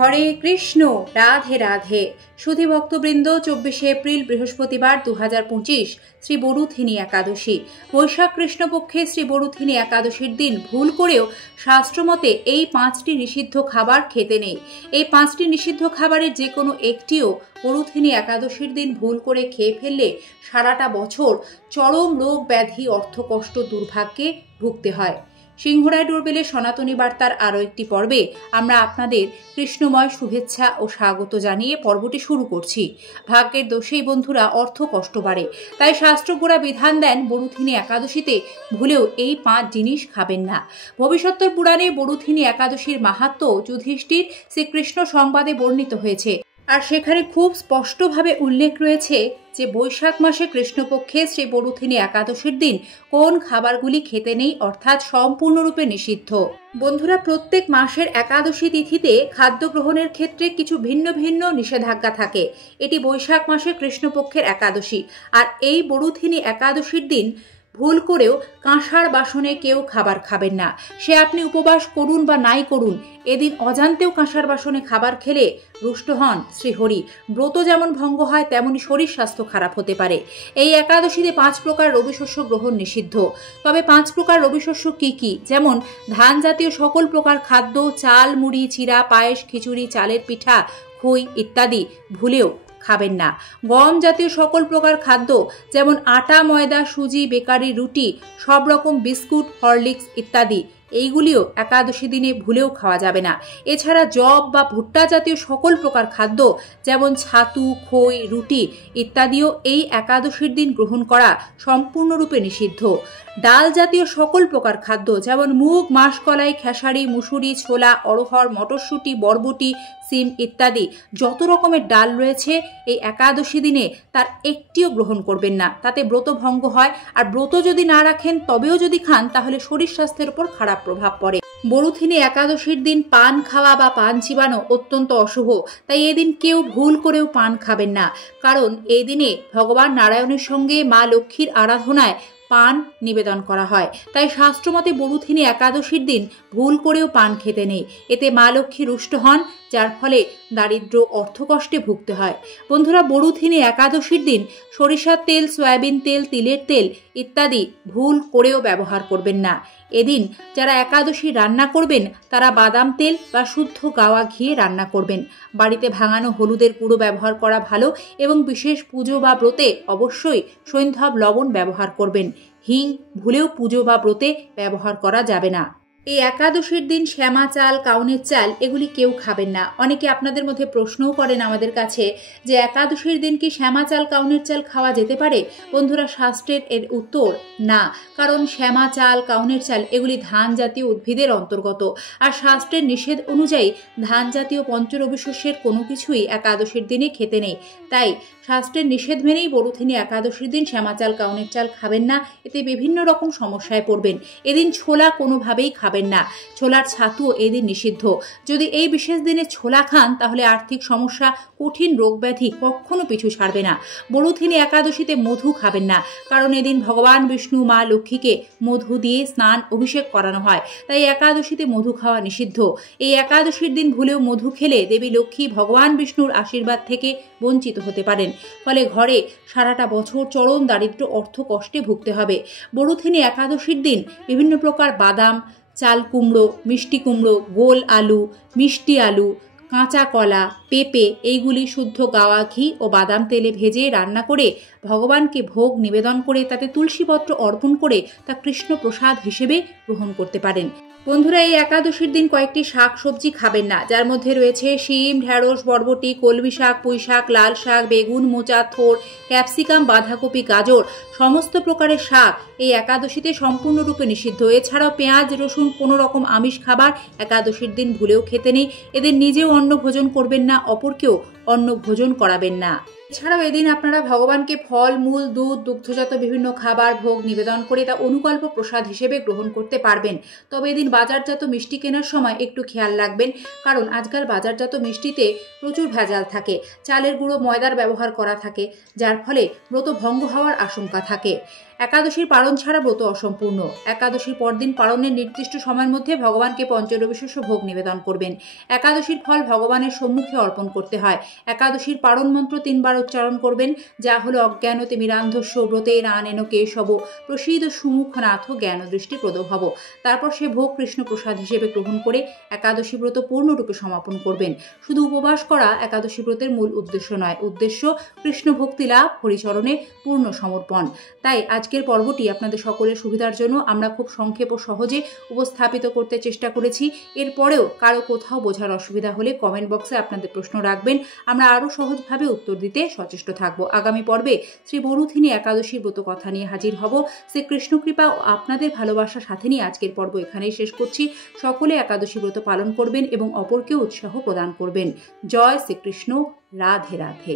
হরে কৃষ্ণ, রাধে রাধে। সুধী ভক্তবৃন্দ, 24শে এপ্রিল বৃহস্পতিবার 2025 শ্রী বরুথিনী একাদশী। বৈশাখ কৃষ্ণপক্ষে শ্রী বরুথিনী একাদশীর দিন ভুল করেও শাস্ত্রমতে এই 5টি নিষিদ্ধ খাবার খেতে নেই। এই 5টি নিষিদ্ধ খাবারের যে কোনো একটিও বরুথিনী একাদশীর দিন ভুল করে খেয়ে ফেললে সারাটা বছর চরম রোগ ব্যাধি অর্থকষ্ট দুর্ভাগ্যে ভুগতে হয়। সিংহরায় ডোরবেলের সনাতনী বার্তার আরও একটি পর্বে আমরা আপনাদের কৃষ্ণময় শুভেচ্ছা ও স্বাগত জানিয়ে পর্বটি শুরু করছি। ভাগ্যের দোষেই বন্ধুরা অর্থ কষ্ট বাড়ে, তাই শাস্ত্রপুরা বিধান দেন বরুথিনী একাদশীতে ভুলেও এই 5 জিনিস খাবেন না। ভবিষ্যত্তর পুরাণে বরুথিনী একাদশীর মাহাত্ম্য যুধিষ্ঠির শ্রীকৃষ্ণ সংবাদে বর্ণিত হয়েছে, আর সেখানে খুব স্পষ্টভাবে উল্লেখ রয়েছে যে বৈশাখ মাসে কৃষ্ণপক্ষে শ্রী বরুথিনী একাদশীর দিন কোন খাবারগুলি খেতে নেই, অর্থাৎ সম্পূর্ণরূপে নিষিদ্ধ। বন্ধুরা, প্রত্যেক মাসের একাদশী তিথিতে খাদ্য গ্রহণের ক্ষেত্রে কিছু ভিন্ন ভিন্ন নিষেধাজ্ঞা থাকে। এটি বৈশাখ মাসে কৃষ্ণপক্ষের একাদশী, আর এই বরুথিনী একাদশীর দিন ভুল করেও কাঁসার বাসনে কেউ খাবার খাবেন না। সে আপনি উপবাস করুন বা নাই করুন, এদিন অজান্তেও কাঁসার বাসনে খাবার খেলে রুষ্ট হন শ্রীহরি। ব্রত যেমন ভঙ্গ হয়, তেমনি শরীর স্বাস্থ্য খারাপ হতে পারে। এই একাদশীতে 5 প্রকার রবিশস্য গ্রহণ নিষিদ্ধ। তবে 5 প্রকার রবিশস্য কি কি? যেমন ধান জাতীয় সকল প্রকার খাদ্য, চাল, মুড়ি, চিড়া, পায়েস, খিচুড়ি, চালের পিঠা, খই ইত্যাদি ভুলেও খাবেন না। গম জাতীয় সকল প্রকার খাদ্য, যেমন আটা, ময়দা, সুজি, বেকারি, রুটি, সব রকম বিস্কুট, হরলিক্স ইত্যাদি, এইগুলিও একাদশী দিনে ভুলেও খাওয়া যাবে না। এছাড়া জব বা ভুট্টা জাতীয় সকল প্রকার খাদ্য, যেমন ছাতু, খই, রুটি ইত্যাদিও এই একাদশীর দিন গ্রহণ করা সম্পূর্ণরূপে নিষিদ্ধ। ডাল জাতীয় সকল প্রকার খাদ্য, যেমন মুগ, মাসকলাই, খেসারি, মুসুরি, ছোলা, অড়হর, মটরশুঁটি, বরবটি, সিম ইত্যাদি যত রকমের ডাল রয়েছে এই একাদশী দিনে তার একটিও গ্রহণ করবেন না। তাতে ব্রত ভঙ্গ হয়, আর ব্রত যদি না রাখেন তবেও যদি খান তাহলে শরীর স্বাস্থ্যের উপর খারাপ প্রভাব পড়ে। বরুথিনী একাদশীর দিন পান খাওয়া বা পান চিবানো অত্যন্ত অশুভ, তাই এদিন কেউ ভুল করেও পান খাবেন না। কারণ এই দিনে ভগবান নারায়ণের সঙ্গে মা লক্ষ্মীর আরাধনায় পান নিবেদন করা হয়, তাই শাস্ত্রমতে বরুথিনী একাদশীর দিন ভুল করেও পান খেতে নেই। এতে মা লক্ষ্মী রুষ্ট হন, যার ফলে দারিদ্র অর্থকষ্টে ভুগতে হয়। বন্ধুরা, বরুথিনী একাদশীর দিন সরিষার তেল, সয়াবিন তেল, তিলের তেল ইত্যাদি ভুল করেও ব্যবহার করবেন না। এদিন যারা একাদশী রান্না করবেন তারা বাদাম তেল বা শুদ্ধ গাওয়া ঘিয়ে রান্না করবেন। বাড়িতে ভাঙানো হলুদের গুঁড়ো ব্যবহার করা ভালো, এবং বিশেষ পুজো বা ব্রতে অবশ্যই সৈন্ধব লবণ ব্যবহার করবেন। হিং ভুলেও পুজো বা ব্রতে ব্যবহার করা যাবে না। এই একাদশীর দিন শ্যামা চাল, কাউনের চাল এগুলি কেউ খাবেন না। অনেকে আপনাদের মধ্যে প্রশ্নও করেন আমাদের কাছে যে একাদশীর দিন কি শ্যামা চাল, কাউনের চাল খাওয়া যেতে পারে? বন্ধুরা, শাস্ত্রের এর উত্তর না, কারণ শ্যামা চাল, কাউনের চাল এগুলি ধান জাতীয় উদ্ভিদের অন্তর্গত, আর শাস্ত্রের নিষেধ অনুযায়ী ধান জাতীয় পঞ্চরবিশস্যের কোনো কিছুই একাদশীর দিনে খেতে নেই। তাই শাস্ত্রের নিষেধ মেনেই বরুথিনী একাদশীর দিন শ্যামা চাল, কাউনের চাল খাবেন না। এতে বিভিন্ন রকম সমস্যায় পড়বেন। এদিন ছোলা কোনোভাবেই খাবেন না। ছোলার ছাতুও এদিন নিষিদ্ধ। যদি এই বিশেষ দিনে ছোলা খান তাহলে আর্থিক সমস্যা, কঠিন রোগ ব্যাধি কখনো পিছু ছাড়বে না। বরুথিনী একাদশীতে মধু খাবেন না, কারণ এদিন ভগবান বিষ্ণু মা লক্ষ্মীকে মধু দিয়ে স্নান অভিষেক করানো হয়, তাই একাদশীতে মধু খাওয়া নিষিদ্ধ। এই একাদশীর দিন ভুলেও মধু খেলে দেবী লক্ষ্মী ভগবান বিষ্ণুর আশীর্বাদ থেকে বঞ্চিত হতে পারেন, ফলে ঘরে সারাটা বছর চরম দারিদ্র অর্থ কষ্টে ভুগতে হবে। বরুথিনী একাদশীর দিন বিভিন্ন প্রকার বাদাম, চাল কুমড়ো, মিষ্টি কুমড়ো, গোল আলু, মিষ্টি আলু, কাঁচা কলা, পেঁপে এইগুলি শুদ্ধ গাওয়া ঘি ও বাদাম তেলে ভেজে রান্না করে ভগবানকে ভোগ নিবেদন করে তাতে তুলসীপত্র অর্পণ করে তা কৃষ্ণ প্রসাদ হিসেবে গ্রহণ করতে পারেন। বন্ধুরা, এই একাদশীর দিন কয়েকটি শাক সবজি খাবেন না, যার মধ্যে রয়েছে শিম, ঢেঁড়স, বরবটি, কলমি শাক, পুঁই শাক, লাল শাক, বেগুন, মোচা, থোড়, ক্যাপসিকাম, বাঁধাকপি, গাজর সমস্ত প্রকারের শাক এই একাদশীতে সম্পূর্ণরূপে নিষিদ্ধ। এছাড়াও পেঁয়াজ, রসুন কোনো রকম আমিষ খাবার একাদশীর দিন ভুলেও খেতে নেই। এদের নিজেও অন্ন ভোজন করবেন না, অপরকেও অন্ন ভোজন করাবেন না। এছাড়াও এদিন আপনারা ভগবানকে ফল, মূল, দুধ, দুগ্ধজাত বিভিন্ন খাবার ভোগ নিবেদন করে তা অনুকল্প প্রসাদ হিসেবে গ্রহণ করতে পারবেন। তবে এদিন বাজারজাত মিষ্টি কেনার সময় একটু খেয়াল রাখবেন, কারণ আজকাল বাজারজাত মিষ্টিতে প্রচুর ভেজাল থাকে, চালের গুঁড়ো, ময়দার ব্যবহার করা থাকে, যার ফলে ব্রত ভঙ্গ হওয়ার আশঙ্কা থাকে। একাদশীর পালন ছাড়া ব্রত অসম্পূর্ণ। একাদশীর পরদিন পালনের নির্দিষ্ট সময়ের মধ্যে ভগবানকে পঞ্চরবিশেষ ভোগ নিবেদন করবেন। একাদশীর ফল ভগবানের সম্মুখে অর্পণ করতে হয়। একাদশীর পালন মন্ত্র 3 বার উচ্চারণ করবেন, যা হলো অজ্ঞানতিমিরান্ধস্য ব্রতে নানেন কেশব প্রসীদ সুমুখনাথ জ্ঞান দৃষ্টি প্রদ ভব। তারপর সে ভোগ কৃষ্ণ প্রসাদ হিসেবে গ্রহণ করে একাদশী ব্রত পূর্ণরূপে সমাপন করবেন। শুধু উপবাস করা একাদশী ব্রতের মূল উদ্দেশ্য নয়, উদ্দেশ্য কৃষ্ণ ভক্তি লাভ, হরিচরণে পূর্ণ সমর্পণ। তাই আজকের পর্বটি আপনাদের সকলের সুবিধার জন্য আমরা খুব সংক্ষেপ ও সহজে উপস্থাপিত করতে চেষ্টা করেছি। এরপরেও কারো কোথাও বোঝার অসুবিধা হলে কমেন্ট বক্সে আপনাদের প্রশ্ন রাখবেন, আমরা আরও সহজভাবে উত্তর দিতে সচেষ্ট থাকব। আগামী পর্বে শ্রী বরুথিনী একাদশীর ব্রত কথা নিয়ে হাজির হব। শ্রী কৃষ্ণ কৃপা ও আপনাদের ভালোবাসার সাথে নিয়ে আজকের পর্ব এখানেই শেষ করছি। সকলে একাদশী ব্রত পালন করবেন এবং অপরকেও উৎসাহ প্রদান করবেন। জয় শ্রীকৃষ্ণ। রাধে রাধে।